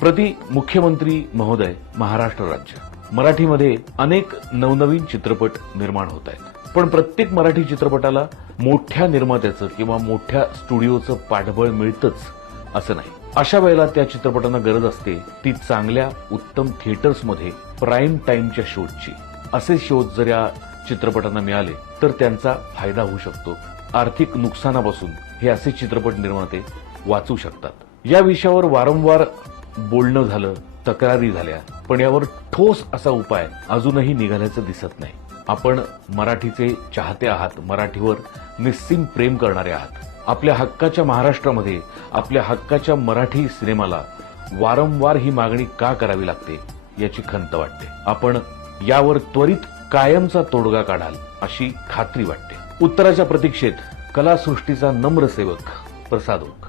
प्रति मुख्यमंत्री महोदय, महाराष्ट्र राज्य. मराठीमध्ये अनेक नवनवीन चित्रपट निर्माण होत आहेत, पण प्रत्येक मराठी चित्रपटाला मोठ्या निर्मात्याचं किंवा मोठ्या स्टुडिओचं पाठबळ मिळतंच असं नाही. अशा वेळेला त्या चित्रपटांना गरज असते ती चांगल्या उत्तम थिएटर्समध्ये प्राईम टाइमच्या शोजची. असे शोज जर या चित्रपटांना मिळाले तर त्यांचा फायदा होऊ शकतो. आर्थिक नुकसानापासून हे असे चित्रपट निर्माते वाचू शकतात. या विषयावर वारंवार बोलणं झालं, तक्रारी झाल्या, पण यावर ठोस असा उपाय अजूनही निघाल्याचं दिसत नाही. आपण मराठीचे चाहते आहात, मराठीवर निस्सीम प्रेम करणारे आहात. आपल्या हक्काच्या महाराष्ट्रामध्ये आपल्या हक्काच्या मराठी सिनेमाला वारंवार ही मागणी का करावी लागते याची खंत वाटते. आपण यावर त्वरित कायमचा तोडगा काढाल अशी खात्री वाटते. उत्तराच्या प्रतीक्षेत कलासृष्टीचा नम्र सेवक प्रसाद ओक.